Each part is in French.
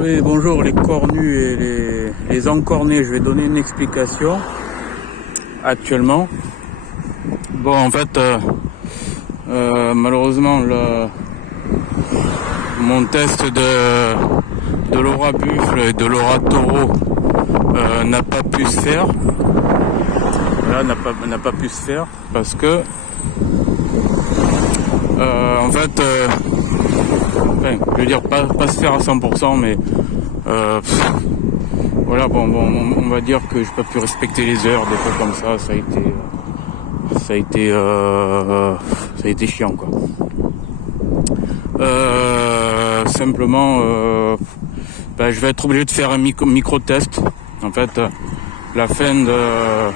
Oui, bonjour les cornus et les encornés. Je vais donner une explication actuellement. Bon, en fait, malheureusement, mon test de l'aura buffle et de l'aura taureau n'a pas pu se faire. Voilà, n'a pas pu se faire parce que, en fait, je veux dire pas se faire à 100%, mais voilà, bon, on va dire que j'ai pas pu respecter les heures, des trucs comme ça. Ça a été chiant, quoi. Simplement, je vais être obligé de faire un micro-test. En fait, la fin de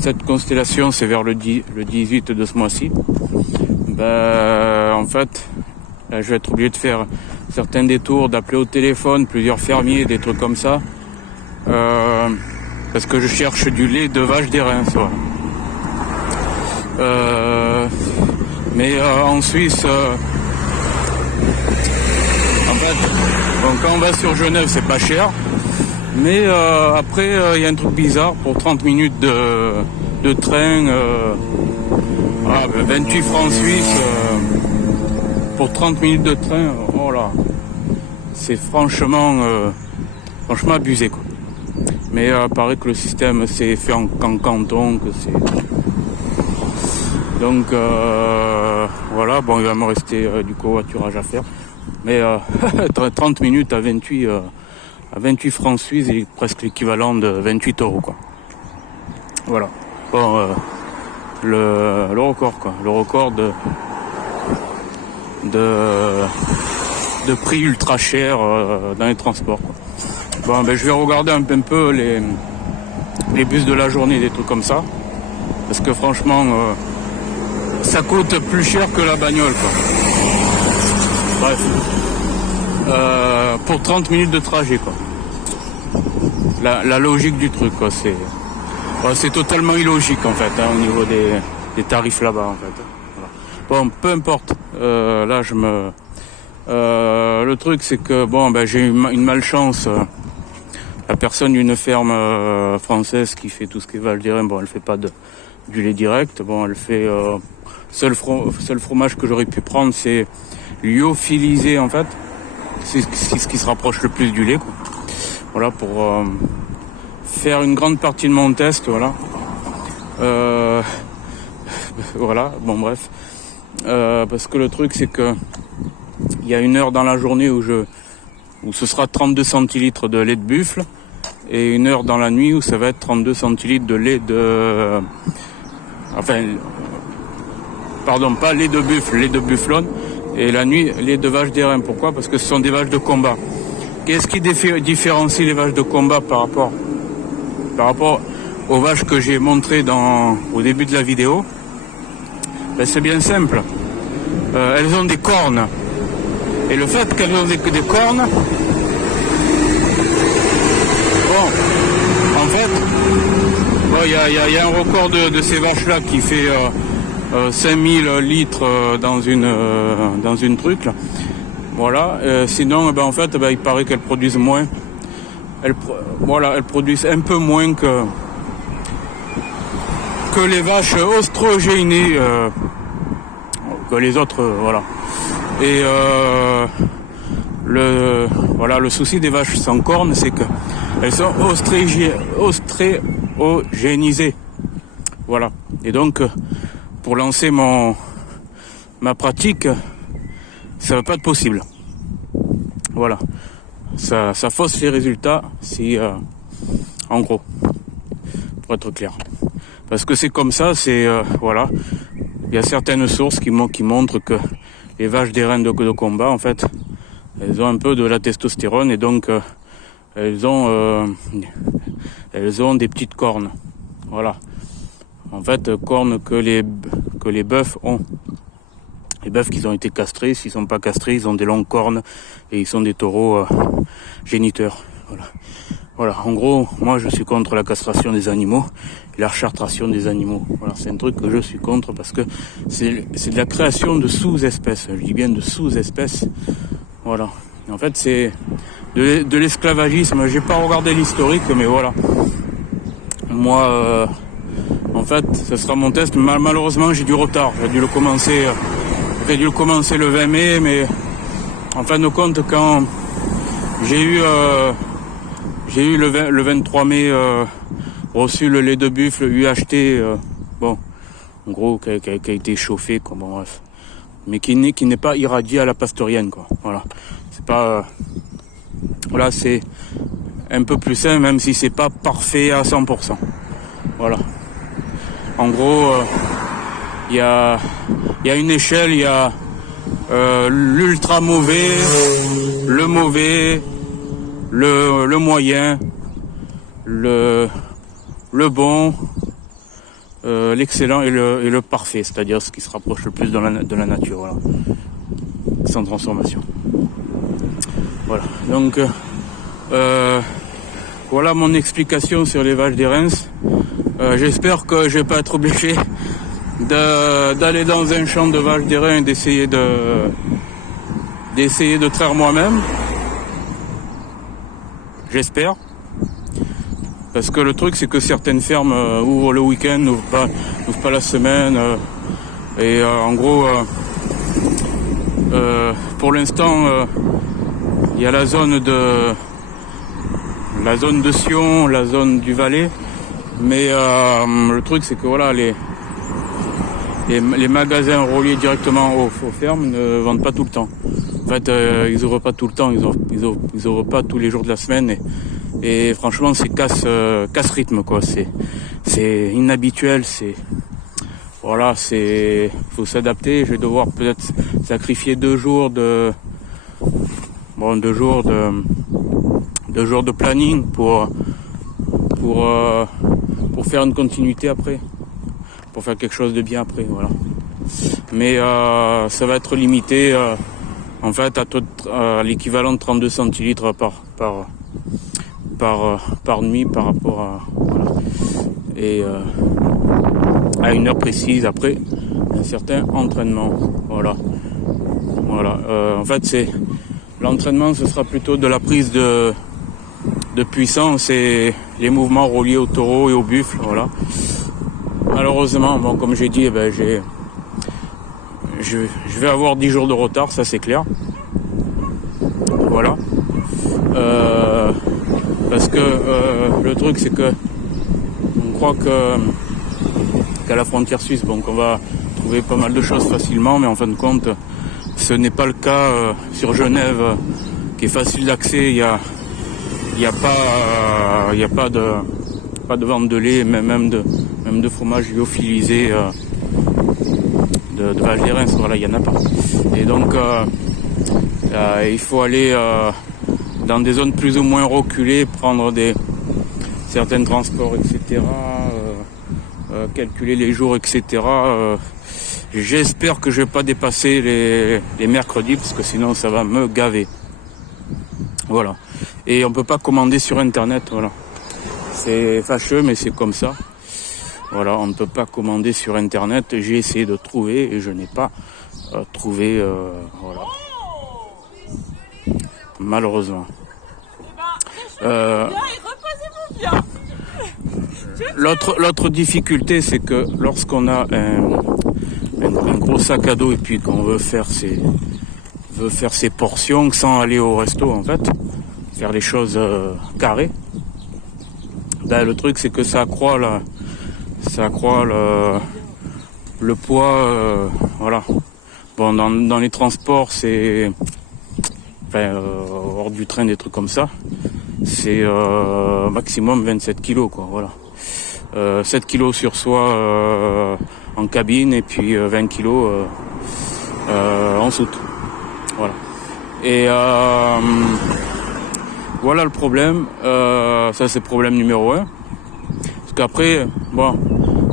cette constellation, c'est vers le 18 de ce mois-ci. En fait, là, je vais être obligé de faire certains détours, d'appeler au téléphone plusieurs fermiers, des trucs comme ça, parce que je cherche du lait de vache d'airain, ça. Mais en Suisse, en fait, bon, quand on va sur Genève, c'est pas cher. Mais après, il y a un truc bizarre. Pour 30 minutes de train, 28 francs suisses, pour 30 minutes de train, oh là, c'est franchement abusé, quoi. Mais paraît que le système s'est fait en canton, que c'est... Donc voilà, bon, il va me rester du covoiturage à faire. Mais 30 minutes à 28 francs suisses, c'est presque l'équivalent de 28 €, quoi. Voilà. Bon, le record, quoi. Le record de prix ultra cher dans les transports, quoi. Bon, je vais regarder un peu les bus de la journée, des trucs comme ça. Parce que franchement, ça coûte plus cher que la bagnole, quoi. Bref. Pour 30 minutes de trajet, quoi. La logique du truc, quoi, c'est totalement illogique, en fait, au niveau des tarifs là-bas, en fait. Voilà. Bon, peu importe. Là, le truc, c'est que, j'ai eu une malchance. La personne d'une ferme française qui fait tout ce qui est vache d'airain, elle fait pas du lait direct. Bon, elle fait... seul fromage que j'aurais pu prendre, c'est lyophilisé, en fait. C'est ce qui se rapproche le plus du lait, quoi. Voilà, pour faire une grande partie de mon test, voilà. Voilà, bon, bref. Parce que le truc, c'est que il y a une heure dans la journée où ce sera 32 centilitres de lait de buffle, et une heure dans la nuit où ça va être 32 centilitres de lait de... Enfin, pardon, pas lait de buffle, lait de bufflonne, et la nuit, lait de vache d'airain. Pourquoi ? Parce que ce sont des vaches de combat. Qu'est-ce qui différencie les vaches de combat par rapport aux vaches que j'ai montrées au début de la vidéo ? C'est bien simple. Elles ont des cornes. Et le fait qu'elles ont des cornes, bon, en fait, il y a un record de ces vaches-là qui fait 5000 litres dans une truc, là. Voilà. Sinon, en fait, il paraît qu'elles produisent moins. Elles produisent un peu moins que les vaches oestrogénées, que les autres, voilà. Et le souci des vaches sans cornes, c'est que elles sont ostréogénisées. Voilà. Et donc, pour lancer ma pratique, ça va pas être possible. Voilà. Ça fausse les résultats si, en gros, pour être clair. Parce que c'est comme ça, voilà. Il y a certaines sources qui montrent que les vaches d'airain de combat, en fait, elles ont un peu de la testostérone, et donc elles ont des petites cornes. Voilà. En fait, cornes que les bœufs ont. Les bœufs qui ont été castrés, s'ils sont pas castrés, ils ont des longues cornes et ils sont des taureaux géniteurs. Voilà. En gros, moi je suis contre la castration des animaux et la chartration des animaux. Voilà, c'est un truc que je suis contre parce que c'est de la création de sous-espèces. Je dis bien de sous-espèces. Voilà. En fait, de l'esclavagisme. J'ai pas regardé l'historique, mais voilà. Moi, en fait, ce sera mon test. Malheureusement, j'ai du retard. J'ai dû le commencer le 20 mai, mais en fin de compte, quand j'ai eu le 23 mai reçu le lait de buffle UHT, bon, en gros, qui a été chauffé, quoi, bon, bref, mais qui n'est pas irradié à la pasteurienne, quoi. Voilà, c'est pas, voilà, c'est un peu plus sain, même si c'est pas parfait à 100%. Voilà. En gros, il y a une échelle, il y a l'ultra mauvais, le mauvais, le moyen, le bon, l'excellent et le parfait, c'est-à-dire ce qui se rapproche le plus de la nature, voilà, sans transformation. Voilà, donc voilà mon explication sur les vaches des Reims. J'espère que je vais pas être obligé d'aller dans un champ de vaches d'airain et d'essayer de traire moi-même. J'espère. Parce que le truc, c'est que certaines fermes ouvrent le week-end, n'ouvrent pas la semaine. En gros, pour l'instant, il y a la zone de Sion, la zone du Valais. Mais le truc, c'est que voilà, les magasins reliés directement aux fermes ne vendent pas tout le temps. En fait, ils ouvrent pas tout le temps, ils ouvrent pas tous les jours de la semaine. Et franchement, c'est casse rythme, quoi. C'est inhabituel, voilà, faut s'adapter. Je vais devoir peut-être sacrifier 2 jours de planning pour faire une continuité après, pour faire quelque chose de bien après, voilà. Mais ça va être limité en fait à l'équivalent de 32 centilitres par nuit par rapport à, voilà, et à une heure précise après un certain entraînement, voilà. En fait, l'entraînement, ce sera plutôt de la prise de puissance et les mouvements reliés au taureau et au buffle, voilà. Malheureusement, bon, comme j'ai dit, je vais avoir 10 jours de retard, ça c'est clair. Voilà. Parce que le truc, c'est que on croit qu'à la frontière suisse, bon, qu'on va trouver pas mal de choses facilement, mais en fin de compte, ce n'est pas le cas sur Genève, qui est facile d'accès. Il y a pas de vente de lait, même de fromage lyophilisé de vache des Reims, voilà, il y en a pas. Et donc il faut aller dans des zones plus ou moins reculées, prendre certains transports, etc. Calculer les jours, etc. J'espère que je vais pas dépasser les mercredis, parce que sinon ça va me gaver. Voilà. Et on peut pas commander sur internet, voilà. C'est fâcheux, mais c'est comme ça. Voilà, on ne peut pas commander sur internet. J'ai essayé de trouver et je n'ai pas trouvé, voilà. Malheureusement. L'autre difficulté, c'est que lorsqu'on a un gros sac à dos et puis qu'on veut faire ses portions sans aller au resto, en fait, faire les choses carrées, ben, le truc, c'est que ça accroît le poids, voilà. Bon, dans les transports, c'est hors du train, des trucs comme ça, c'est maximum 27 kilos, quoi, voilà. 7 kilos sur soi en cabine et puis 20 kilos en soute, voilà. Et voilà le problème, ça c'est le problème numéro 1. Parce qu'après, bon,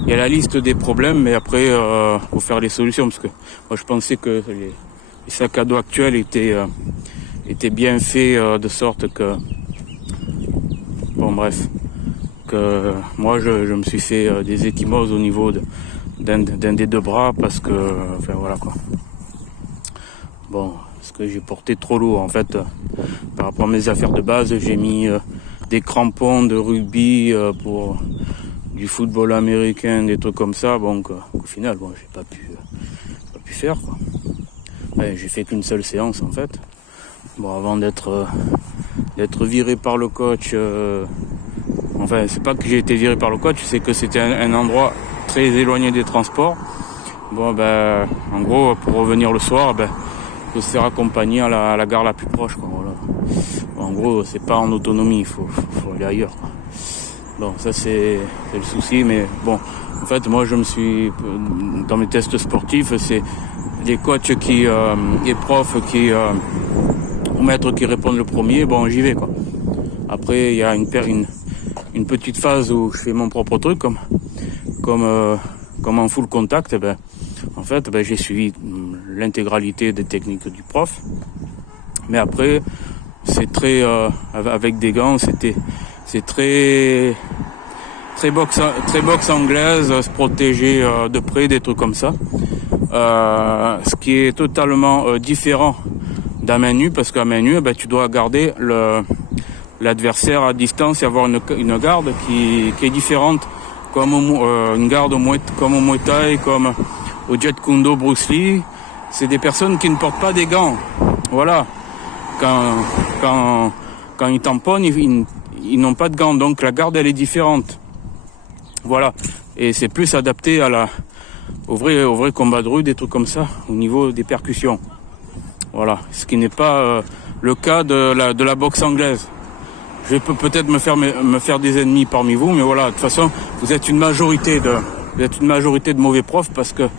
il y a la liste des problèmes, mais après, faut faire les solutions. Parce que moi, je pensais que les sacs à dos actuels étaient bien faits de sorte que, bon, bref, que moi, je me suis fait des ecchymoses au niveau d'un des 2 bras parce que, enfin, voilà quoi. Bon, parce que j'ai porté trop lourd en fait. par rapport à mes affaires de base, j'ai mis des crampons de rugby pour du football américain, des trucs comme ça. Donc au final, bon, j'ai pas pu faire quoi. Ouais, j'ai fait qu'une seule séance en fait. Bon, avant d'être viré par le coach. Enfin, c'est pas que j'ai été viré par le coach, c'est que c'était un endroit très éloigné des transports. Bon, ben, en gros, pour revenir le soir, ben, faut se faire accompagner à la gare la plus proche, quoi, voilà. Bon, en gros, c'est pas en autonomie, il faut aller ailleurs, quoi. Bon, ça c'est le souci, mais bon, en fait, moi je me suis, dans mes tests sportifs, c'est les coachs les profs ou maîtres qui répondent le premier, bon, j'y vais, quoi. Après, il y a une petite phase où je fais mon propre truc, comme en full contact, ben, en fait, ben, j'ai suivi l'intégralité des techniques du prof. Mais après, c'est très, avec des gants, c'est très boxe anglaise, se protéger de près, des trucs comme ça. Ce qui est totalement différent d'à main nue, parce qu'à main nue, ben, tu dois garder l'adversaire à distance et avoir une garde qui est différente, comme une garde comme au Muay Thai, comme au Jeet Kune Do, Bruce Lee. C'est des personnes qui ne portent pas des gants. Voilà. Quand ils tamponnent, ils n'ont pas de gants, donc la garde elle est différente. Voilà. Et c'est plus adapté au vrai combat de rue, des trucs comme ça, au niveau des percussions. Voilà. Ce qui n'est pas le cas de la boxe anglaise. Je peux peut-être me faire des ennemis parmi vous, mais voilà, de toute façon, vous êtes une majorité de mauvais profs parce que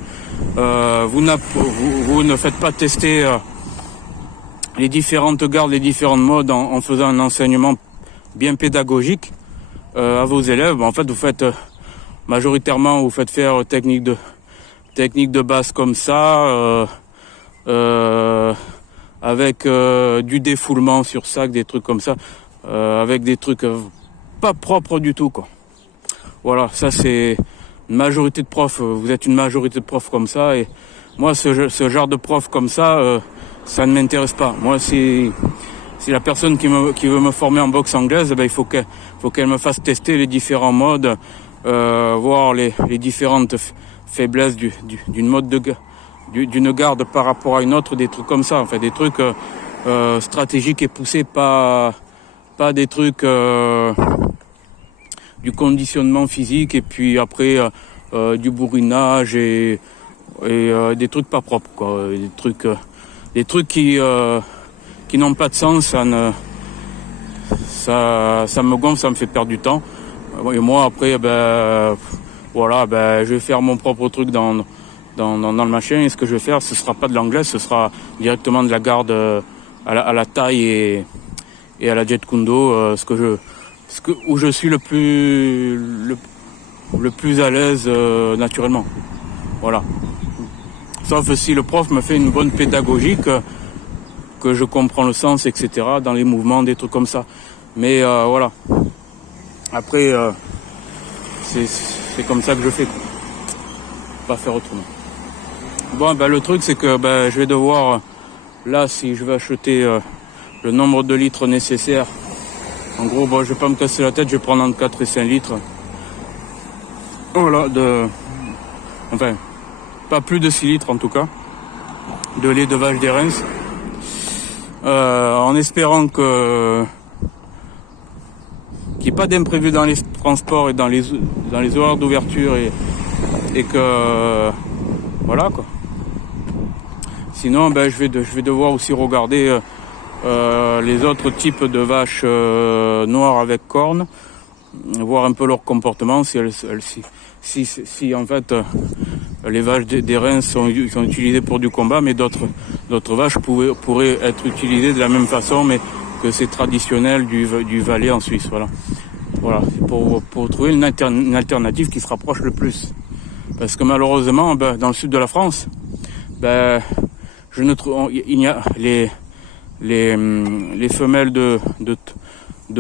vous ne faites pas tester les différentes gardes, les différentes modes en faisant un enseignement bien pédagogique à vos élèves. En fait, vous faites majoritairement, vous faites faire technique de base comme ça, avec du défoulement sur sac, des trucs comme ça. Avec des trucs pas propres du tout, quoi. Voilà, ça c'est une majorité de profs, vous êtes une majorité de profs comme ça, et moi ce genre de prof comme ça, ça ne m'intéresse pas. Moi si la personne qui veut me former en boxe anglaise, ben, il faut qu'elle me fasse tester les différents modes, voir les différentes faiblesses d'une garde par rapport à une autre, des trucs comme ça, enfin des trucs stratégiques et poussés, pas des trucs du conditionnement physique et puis après du bourrinage et des trucs pas propres, quoi. Des trucs qui n'ont pas de sens. Ça me gonfle, ça me fait perdre du temps. Et moi après, ben voilà, ben je vais faire mon propre truc dans le machin. Et ce que je vais faire, ce sera pas de l'anglais, ce sera directement de la garde à la taille et à la Jeet Kune Do, où je suis le plus à l'aise naturellement. Voilà. Sauf si le prof me fait une bonne pédagogie, que je comprends le sens, etc., dans les mouvements, des trucs comme ça. Mais voilà. Après, c'est comme ça que je fais, quoi. Pas faire autrement. Bon, ben le truc c'est que je vais devoir, là, si je vais acheter le nombre de litres nécessaires. En gros, bon, je vais pas me casser la tête, je vais prendre entre 4 et 5 litres. Voilà, enfin, pas plus de 6 litres en tout cas, de lait de vache d'Erens. En espérant qu'il n'y ait pas d'imprévu dans les transports et dans les horaires d'ouverture et que, voilà, quoi. Sinon, je vais devoir aussi regarder les autres types de vaches noires avec cornes, voir un peu leur comportement, si en fait les vaches d'Erens sont utilisées pour du combat, mais d'autres vaches pourraient être utilisées de la même façon, mais que c'est traditionnel du Valais en Suisse. Voilà, pour trouver une alternative qui se rapproche le plus. Parce que malheureusement, dans le sud de la France, il y a les femelles de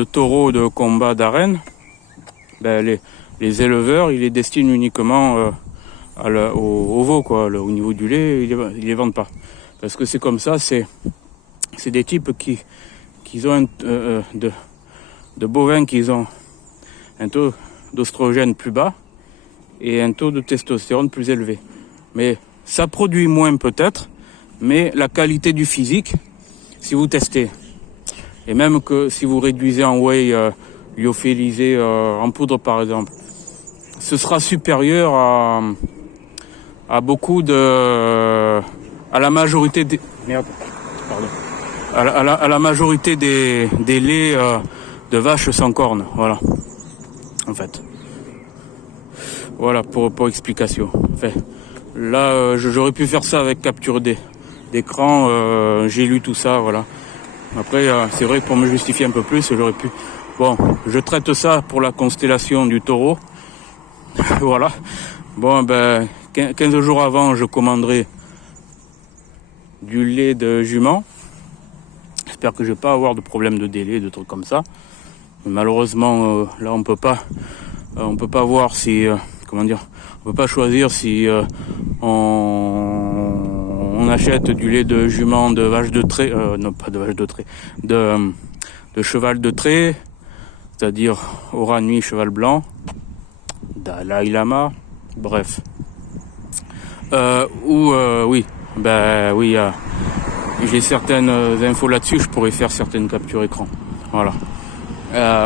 taureaux de combat d'arène, les éleveurs, ils les destinent uniquement au veau, quoi. Au niveau du lait, ils les vendent pas. Parce que c'est comme ça, c'est des types qui qu'ils ont de bovins qui ont un taux d'oestrogène plus bas et un taux de testostérone plus élevé. Mais ça produit moins peut-être, mais la qualité du physique, si vous testez, et même que si vous réduisez en whey lyophilisé en poudre par exemple, ce sera supérieur à beaucoup de... à la majorité des... Merde, pardon. À la majorité des laits de vaches sans cornes, voilà. En fait. Voilà pour explication. Enfin, là, j'aurais pu faire ça avec capture d'écran, j'ai lu tout ça, voilà. Après, c'est vrai que pour me justifier un peu plus, j'aurais pu... Bon, je traite ça pour la constellation du Taureau. Voilà. Bon, ben, 15 jours avant, je commanderai du lait de jument. J'espère que je vais pas avoir de problème de délai, de trucs comme ça. Mais malheureusement, là, on peut pas voir si, comment dire, on peut pas choisir si on achète du lait de jument de vache de trait, non pas de vache de trait, de cheval de trait, c'est-à-dire aura nuit cheval blanc, Dalai Lama, bref. Oui, ben oui, j'ai certaines infos là-dessus, je pourrais faire certaines captures écran. Voilà.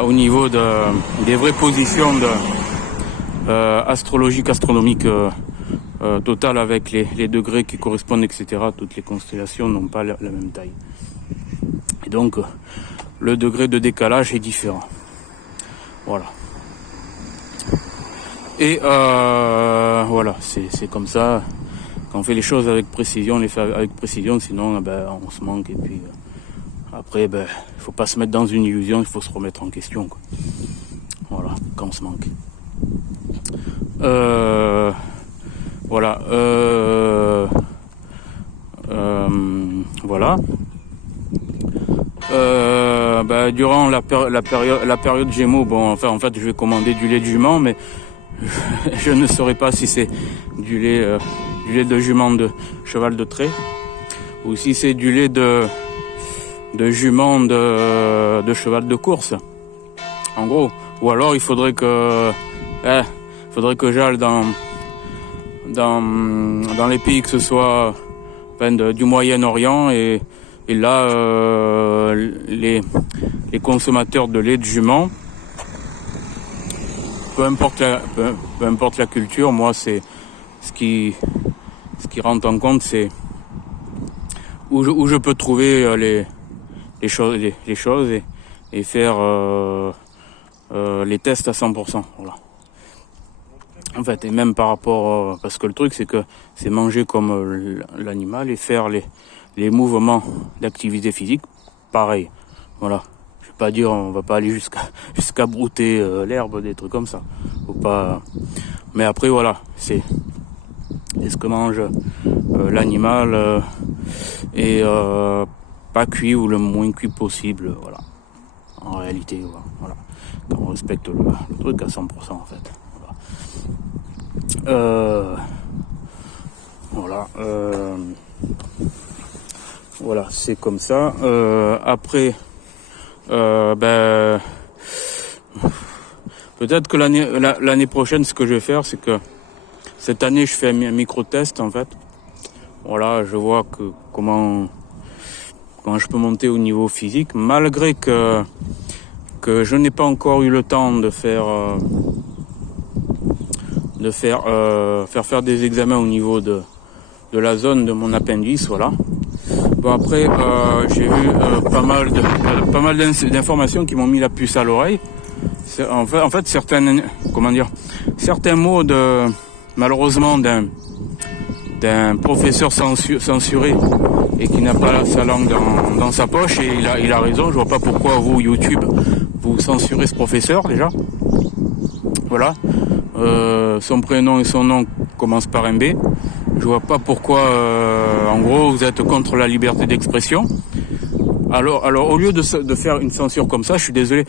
Au niveau des vraies positions astrologiques, astronomiques totales avec les degrés qui correspondent, etc. Toutes les constellations n'ont pas la même taille. Et donc, le degré de décalage est différent. Voilà. Et voilà, c'est comme ça. Quand on fait les choses avec précision, on les fait avec précision, sinon ben, on se manque et puis après ben, il faut pas se mettre dans une illusion, il faut se remettre en question, quoi. Voilà, quand on se manque. Voilà. Voilà. Ben, durant la période Gémeaux, bon, enfin en fait je vais commander du lait de jument, mais je ne saurais pas si c'est du lait de jument de cheval de trait ou si c'est du lait de jument de cheval de course, en gros. Ou alors il faudrait que j'aille dans les pays que ce soit du Moyen-Orient et là les consommateurs de lait de jument, peu importe la culture, moi c'est ce qui rentre en compte, c'est où je peux trouver les choses et faire les tests à 100%. Voilà. En fait, et même par rapport, parce que le truc c'est que c'est manger comme l'animal et faire les mouvements d'activité physique, pareil. Voilà. Je vais pas dire, on va pas aller jusqu'à brouter l'herbe, des trucs comme ça. Faut pas. Mais après voilà, c'est ce que mange l'animal et pas cuit ou le moins cuit possible. Voilà. En réalité, voilà. On respecte le truc à 100% en fait. Voilà. Voilà, c'est comme ça. Après, ben, peut-être que l'année prochaine, ce que je vais faire, c'est que cette année, je fais un micro-test en fait. Voilà, je vois comment je peux monter au niveau physique, malgré que je n'ai pas encore eu le temps de faire des examens au niveau de la zone de mon appendice, voilà. Bon après, j'ai vu pas mal d'informations qui m'ont mis la puce à l'oreille. En fait, certains mots malheureusement d'un professeur censuré et qui n'a pas sa langue dans sa poche, et il a raison. Je vois pas pourquoi vous, YouTube, vous censurez ce professeur déjà. Voilà. Son prénom et son nom commencent par un B. Je vois pas pourquoi, en gros, vous êtes contre la liberté d'expression. Alors, au lieu de faire une censure comme ça, je suis désolé,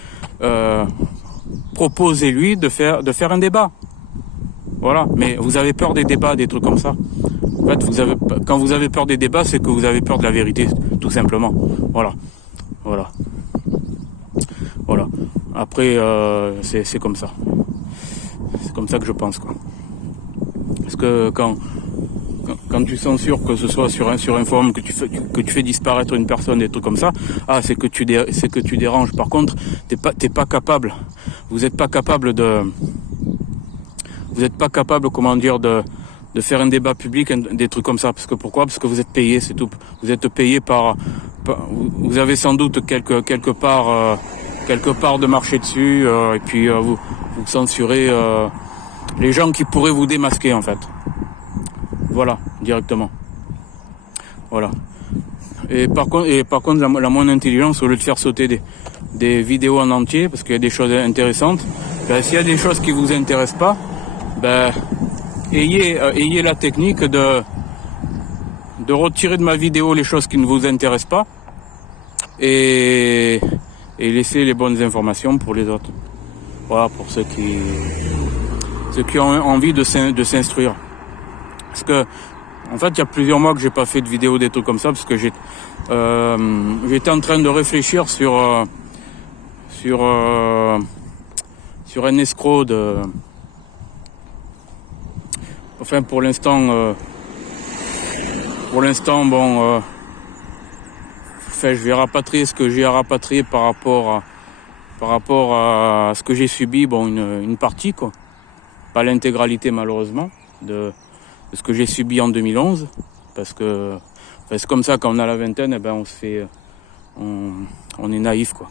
proposez-lui de faire un débat. Voilà. Mais vous avez peur des débats, des trucs comme ça. En fait, quand vous avez peur des débats, c'est que vous avez peur de la vérité, tout simplement. Voilà. après c'est comme ça. C'est comme ça que je pense, quoi. Parce que quand tu censures, que ce soit sur un forum, que tu fais disparaître une personne, des trucs comme ça, c'est que tu déranges. Par contre, t'es pas capable. Vous n'êtes pas capable, comment dire, de faire un débat public, des trucs comme ça. Parce que pourquoi? Parce que vous êtes payé, c'est tout. Vous êtes payé vous avez sans doute quelque part de marché dessus, et puis vous censurez les gens qui pourraient vous démasquer, en fait. Voilà, directement. Voilà. Et par contre, la moindre intelligence, au lieu de faire sauter des vidéos en entier, parce qu'il y a des choses intéressantes, s'il y a des choses qui vous intéressent pas, ayez la technique de retirer de ma vidéo les choses qui ne vous intéressent pas et laisser les bonnes informations pour les autres. Voilà, pour ceux qui ont envie de s'instruire. Parce que, en fait, il y a plusieurs mois que j'ai pas fait de vidéo, des trucs comme ça, parce que j'étais en train de réfléchir sur un escroc enfin, pour l'instant, bon, je vais rapatrier ce que j'ai à rapatrier par rapport à ce que j'ai subi, bon, une partie, quoi. Pas l'intégralité, malheureusement, de ce que j'ai subi en 2011, parce que c'est comme ça, quand on a la vingtaine, on se fait, on est naïf, quoi,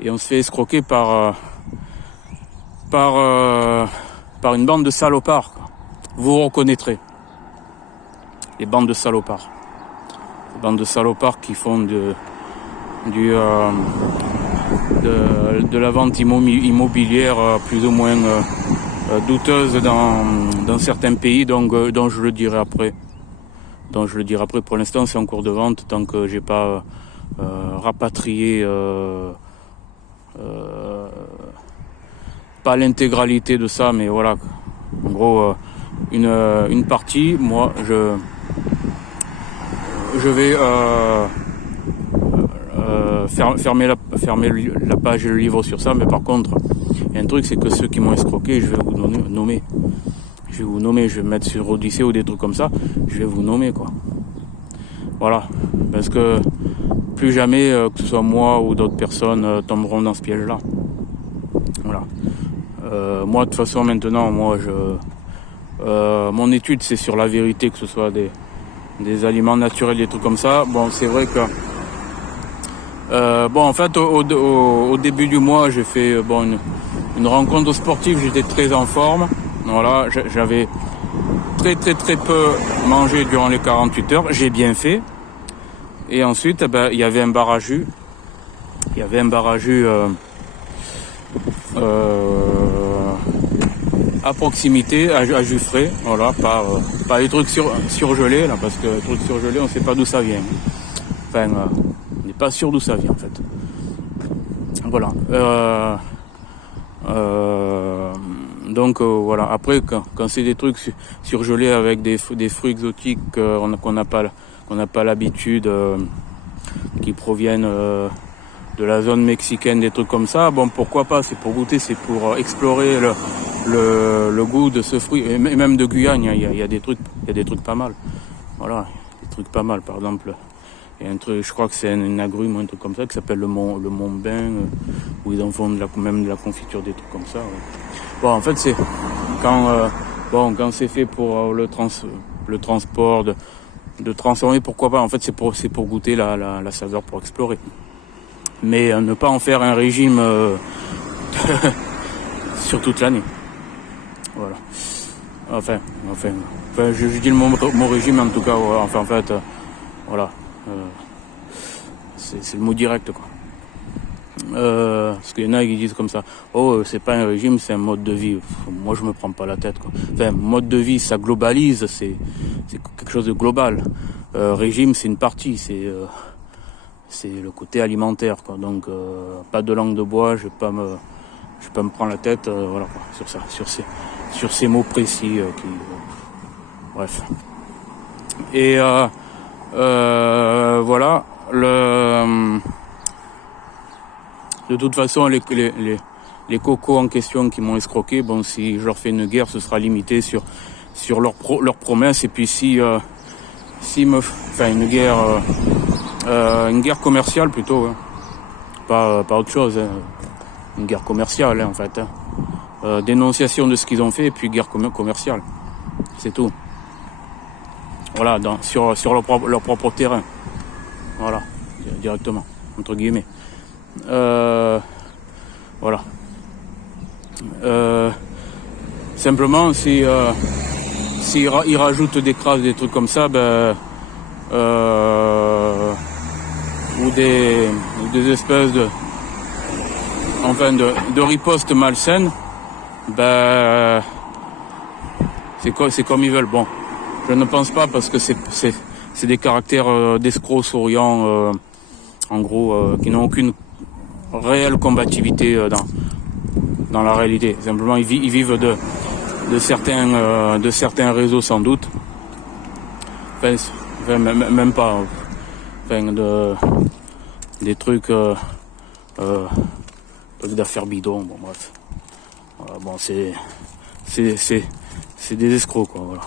et on se fait escroquer par une bande de salopards, quoi. Vous reconnaîtrez les bandes de salopards, qui font de la vente immobilière plus ou moins douteuse dans certains pays, dont je le dirai après. Pour l'instant, c'est en cours de vente tant que j'ai pas rapatrié pas l'intégralité de ça, mais voilà. En gros, une partie. Moi, je vais fermer la page et le livre sur ça, mais par contre, il y a un truc, c'est que ceux qui m'ont escroqué, je vais vous nommer. Je vais mettre sur Odyssée ou des trucs comme ça, je vais vous nommer, quoi. Voilà, parce que plus jamais, que ce soit moi ou d'autres personnes, tomberont dans ce piège-là. Voilà. Moi, de toute façon, maintenant, mon étude, c'est sur la vérité, que ce soit des aliments naturels, des trucs comme ça. Bon, c'est vrai que en fait, au début du mois, j'ai fait une rencontre sportive. J'étais très en forme. Voilà, j'avais très peu mangé durant les 48 heures. J'ai bien fait. Et ensuite, il y avait un bar à jus. À proximité, à jus frais. Voilà, pas les trucs surgelés là, parce que les trucs surgelés, on sait pas d'où ça vient. Enfin, on n'est pas sûr d'où ça vient, en fait. Voilà. Donc voilà. Après, quand c'est des trucs surgelés avec des fruits exotiques qu'on n'a pas l'habitude, qui proviennent de la zone mexicaine, des trucs comme ça, bon, pourquoi pas, c'est pour goûter, c'est pour explorer le goût de ce fruit, et même de Guyane, il y a des trucs pas mal. Voilà, des trucs pas mal. Par exemple, il y a un truc, je crois que c'est un agrume ou un truc comme ça, qui s'appelle le Mont Bain, où ils en font même de la confiture, des trucs comme ça. Ouais. Bon, en fait, c'est quand c'est fait pour le transport, de transformer, pourquoi pas. En fait, c'est pour goûter la saveur, pour explorer. Mais ne pas en faire un régime sur toute l'année. Voilà. Enfin, je dis le mot régime, en tout cas. Ouais, enfin, en fait, voilà. C'est le mot direct, quoi. Parce qu'il y en a qui disent comme ça, c'est pas un régime, c'est un mode de vie. Moi, je me prends pas la tête, quoi. Enfin, mode de vie, ça globalise, c'est quelque chose de global. Régime, c'est une partie, c'est le côté alimentaire, quoi. Donc pas de langue de bois, je vais pas me prendre la tête, voilà, quoi, sur ça, sur ces mots précis bref. Et voilà, De toute façon, les cocos en question qui m'ont escroqué, bon, si je leur fais une guerre, ce sera limité sur leurs promesses. Et puis enfin une guerre commerciale plutôt, hein. Pas autre chose, hein. Une guerre commerciale, hein, en fait, hein. Dénonciation de ce qu'ils ont fait et puis guerre commerciale, c'est tout. Voilà, sur leur propre terrain, voilà, directement, entre guillemets. Voilà. Simplement, si ils rajoutent des crasses, des trucs comme ça, ben, ou des espèces de riposte malsaine, ben, c'est comme ils veulent. Bon, je ne pense pas, parce que c'est des caractères d'escrocs souriants, en gros, qui n'ont aucune réelle combativité dans la réalité. Simplement, ils vivent de certains réseaux, sans doute. Enfin, même pas. Enfin, des trucs d'affaires bidons. Bon, bref. Voilà, bon, c'est des escrocs, quoi. Voilà.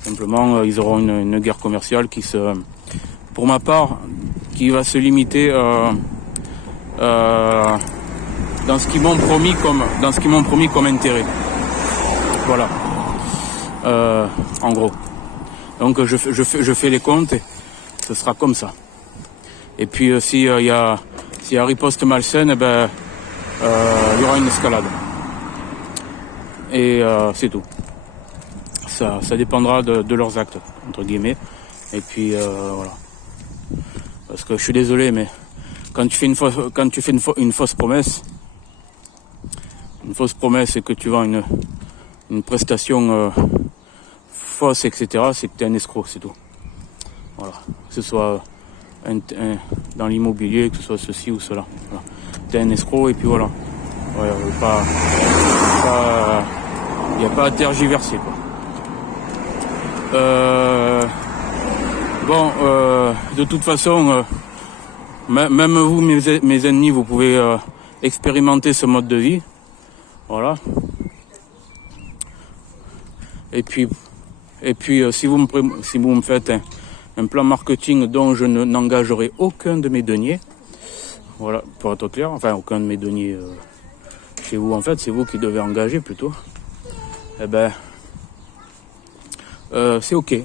Simplement, ils auront une guerre commerciale pour ma part, qui va se limiter dans ce qu'ils m'ont promis comme intérêt. Voilà. En gros. Donc je fais les comptes et ce sera comme ça. Et puis s'il y a riposte malsaine, il y aura une escalade. Et c'est tout. Ça dépendra de leurs actes, entre guillemets. Et puis voilà. Parce que je suis désolé, mais quand tu fais une fausse promesse, et que tu vends une prestation fausse, etc., c'est que tu es un escroc, c'est tout. Voilà. Que ce soit dans l'immobilier, que ce soit ceci ou cela. Voilà. Tu es un escroc et puis voilà. Ouais, il n'y a pas à tergiverser, quoi. De toute façon, même vous, mes ennemis, vous pouvez expérimenter ce mode de vie. Voilà. Et puis si vous me faites un plan marketing dont je n'engagerai aucun de mes deniers, voilà, pour être clair, enfin aucun de mes deniers chez vous, en fait, c'est vous qui devez engager plutôt. Eh ben, c'est ok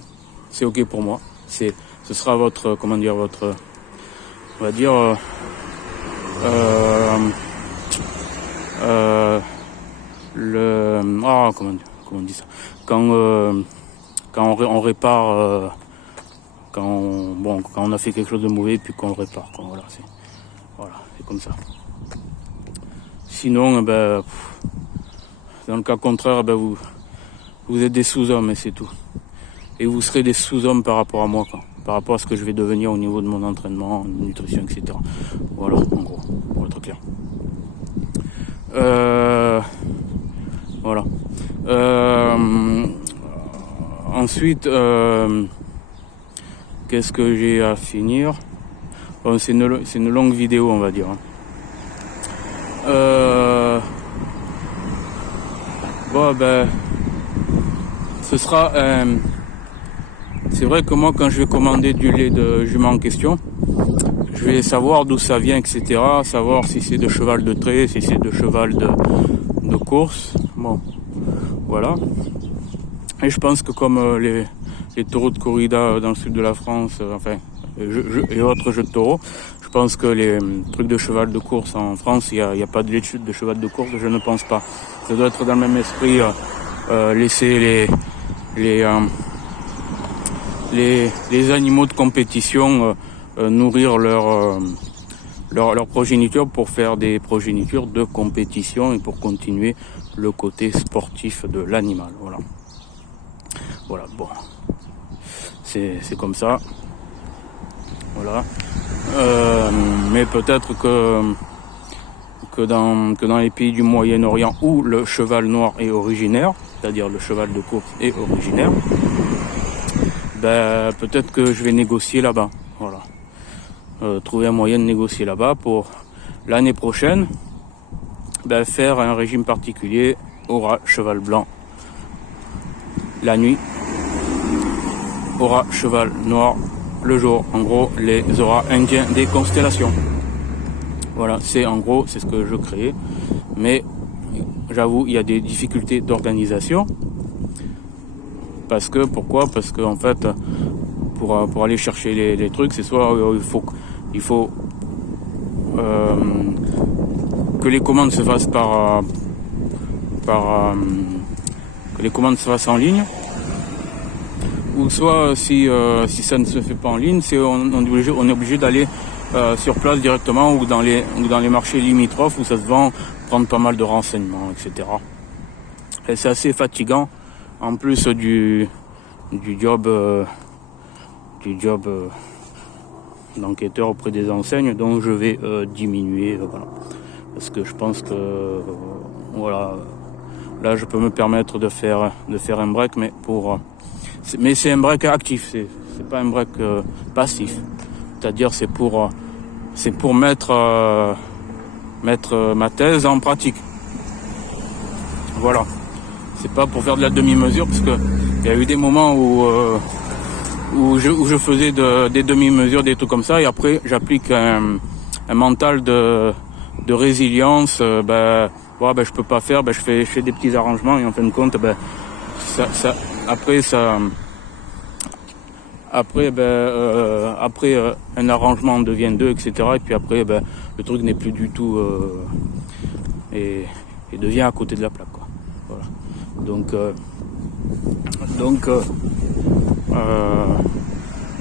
pour moi. Ce sera votre, on va dire, comment on dit ça, quand on répare, quand on a fait quelque chose de mauvais puis qu'on le répare, quoi. Voilà, c'est comme ça. Sinon, dans le cas contraire, vous êtes des sous-hommes et c'est tout. Et vous serez des sous-hommes par rapport à moi, quoi. Par rapport à ce que je vais devenir au niveau de mon entraînement, nutrition, etc. Voilà, en gros, pour être clair. Voilà. Ensuite, qu'est-ce que j'ai à finir? Bon, c'est une longue vidéo, on va dire. Ce sera... c'est vrai que moi, quand je vais commander du lait de jument en question, je vais savoir d'où ça vient, etc. Savoir si c'est de cheval de trait, si c'est de cheval de course. Bon, voilà. Et je pense que comme les taureaux de corrida dans le sud de la France, et autres jeux de taureaux, je pense que les trucs de cheval de course en France, il y a pas de lait de cheval de course, je ne pense pas. Ça doit être dans le même esprit, laisser les animaux de compétition nourrir leur progéniture pour faire des progénitures de compétition et pour continuer le côté sportif de l'animal. Voilà, bon, c'est comme ça. Voilà. Mais peut-être que dans les pays du Moyen-Orient où le cheval noir est originaire, c'est-à-dire le cheval de course est originaire, peut-être que je vais négocier là-bas. Voilà. Trouver un moyen de négocier là-bas pour l'année prochaine, faire un régime particulier, aura cheval blanc la nuit, aura cheval noir le jour. En gros, les auras indiens des constellations. Voilà, c'est en gros, c'est ce que je crée. Mais j'avoue, il y a des difficultés d'organisation. Pourquoi ? Parce que en fait, pour aller chercher les trucs, c'est soit il faut que les commandes se fassent que les commandes se fassent en ligne, ou soit si ça ne se fait pas en ligne, on est obligé d'aller sur place directement ou dans les marchés limitrophes où ça se vend, prendre pas mal de renseignements, etc. Et c'est assez fatigant en plus du job d'enquêteur auprès des enseignes, donc je vais diminuer, voilà. Parce que je pense que voilà, là je peux me permettre de faire un break, mais c'est un break actif, c'est pas un break passif. C'est-à-dire c'est pour mettre ma thèse en pratique. Voilà. C'est pas pour faire de la demi-mesure, parce que il y a eu des moments où je faisais des demi-mesures, des trucs comme ça, et après j'applique un mental de résilience. Je peux pas faire, je fais des petits arrangements, et en fin de compte, après un arrangement devient deux, etc. Et puis après, le truc n'est plus du tout et devient à côté de la plaque, quoi. Voilà. Donc,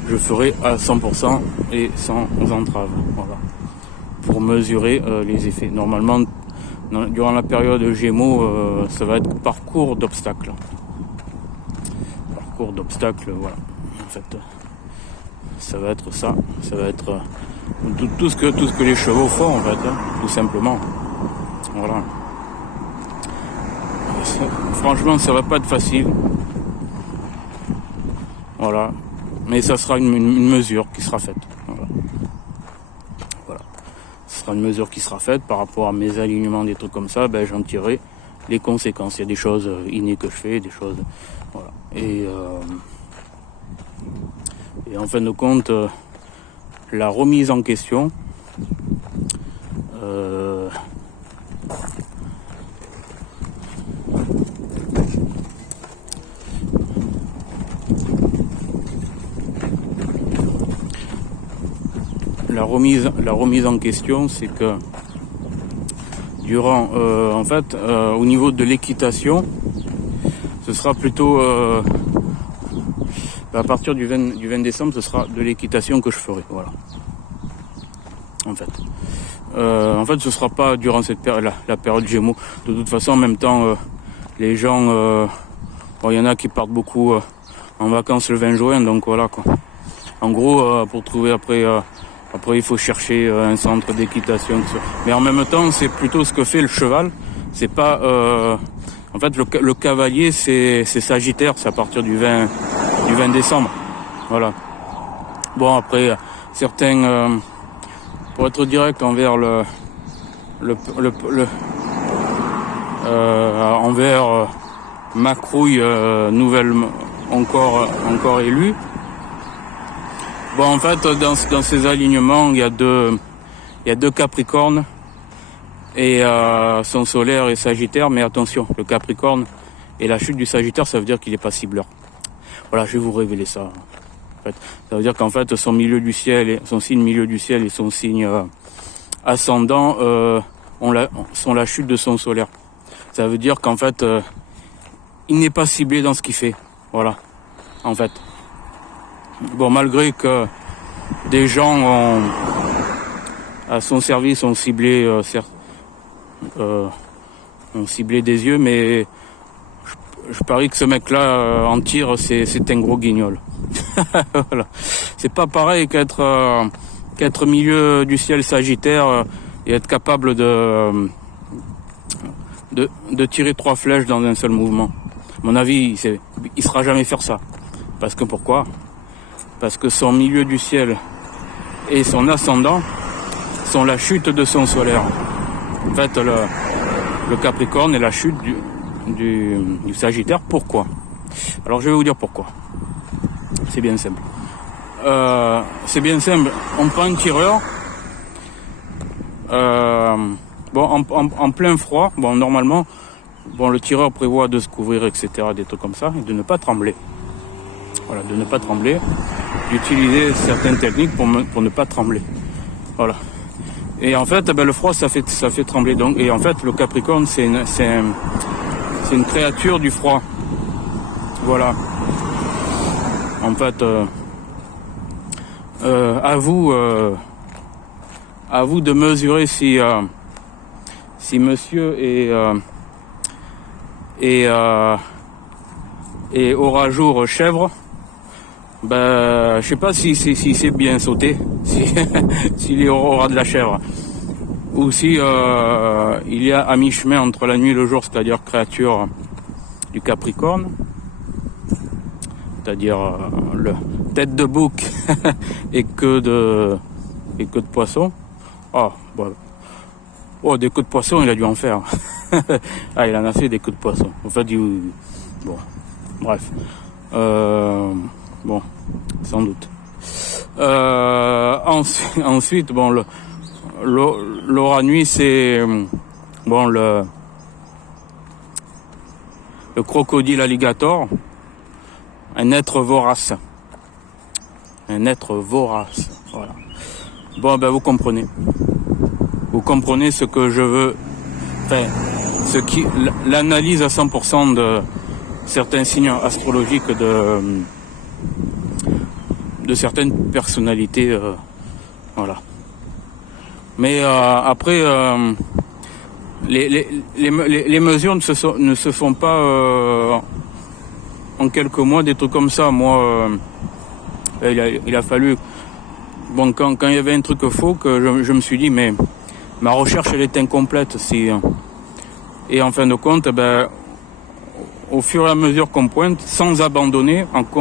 je ferai à 100% et sans entrave. Voilà. Pour mesurer les effets. Normalement, durant la période Gémeaux, ça va être parcours d'obstacles. Parcours d'obstacles, voilà. En fait, ça va être ça. Ça va être tout ce que les chevaux font, en fait, tout simplement. Voilà. Franchement, ça va pas être facile. Voilà. Mais ça sera une mesure qui sera faite. Voilà. Ce sera une mesure qui sera faite par rapport à mes alignements, des trucs comme ça. J'en tirerai les conséquences. Il y a des choses innées que je fais, des choses. Voilà. Et en fin de compte, la remise en question, la remise en question, c'est que durant, au niveau de l'équitation, ce sera plutôt à partir du 20 décembre, ce sera de l'équitation que je ferai, voilà. En fait, ce sera pas durant cette période, la période Gémeaux. De toute façon, en même temps, les gens, il y en a qui partent beaucoup en vacances le 20 juin, donc voilà, quoi. En gros, pour trouver après, il faut chercher un centre d'équitation. Mais en même temps, c'est plutôt ce que fait le cheval. C'est pas, en fait, le cavalier, c'est Sagittaire, c'est à partir du 20 décembre. Voilà. Bon, après, certains, pour être direct envers envers Macrouille, nouvelle encore élue. Bon, en fait, dans ces alignements, il y a deux Capricornes et son solaire est Sagittaire, mais attention, le Capricorne et la chute du Sagittaire, ça veut dire qu'il est pas cibleur. Voilà, je vais vous révéler ça. En fait, ça veut dire qu'en fait, son signe milieu du ciel et son signe ascendant sont la chute de son solaire. Ça veut dire qu'en fait, il n'est pas ciblé dans ce qu'il fait. Voilà, en fait. Bon, malgré que des gens à son service ont ciblé, ont ciblé des yeux, mais je parie que ce mec-là en tire, c'est un gros guignol. Voilà. C'est pas pareil qu'être milieu du ciel Sagittaire et être capable de tirer 3 flèches dans un seul mouvement. À mon avis, il sera jamais faire ça. Parce que pourquoi ? Parce que son milieu du ciel et son ascendant sont la chute de son solaire. En fait, le Capricorne est la chute du Sagittaire. Pourquoi? Alors je vais vous dire pourquoi. C'est bien simple. On prend un tireur. En plein froid. Bon, normalement, le tireur prévoit de se couvrir, etc., des trucs comme ça, et de ne pas trembler. Voilà, de ne pas trembler. D'utiliser certaines techniques pour ne pas trembler. Voilà. Et en fait, le froid, ça fait trembler. Donc, et en fait, le Capricorne, c'est une créature du froid. Voilà. En fait, à vous de mesurer si monsieur est orageur chèvre. Je sais pas si c'est bien sauté, s'il aura de la chèvre, ou si il y a à mi-chemin entre la nuit et le jour, c'est-à-dire créature du Capricorne, c'est-à-dire le tête de bouc et que de poisson. Des queues de poisson, il a dû en faire. Il en a fait des queues de poisson. En fait, bref. Sans doute. Ensuite, l'aura nuit, c'est le crocodile alligator, un être vorace. Voilà. Vous comprenez. Vous comprenez ce que je veux. Enfin, l'analyse à 100% de certains signes astrologiques de certaines personnalités, voilà. Mais après, les mesures ne se font pas en quelques mois, des trucs comme ça. Moi, il a fallu, quand il y avait un truc faux, que je me suis dit, mais ma recherche elle est incomplète. Et en fin de compte, au fur et à mesure qu'on pointe, sans abandonner,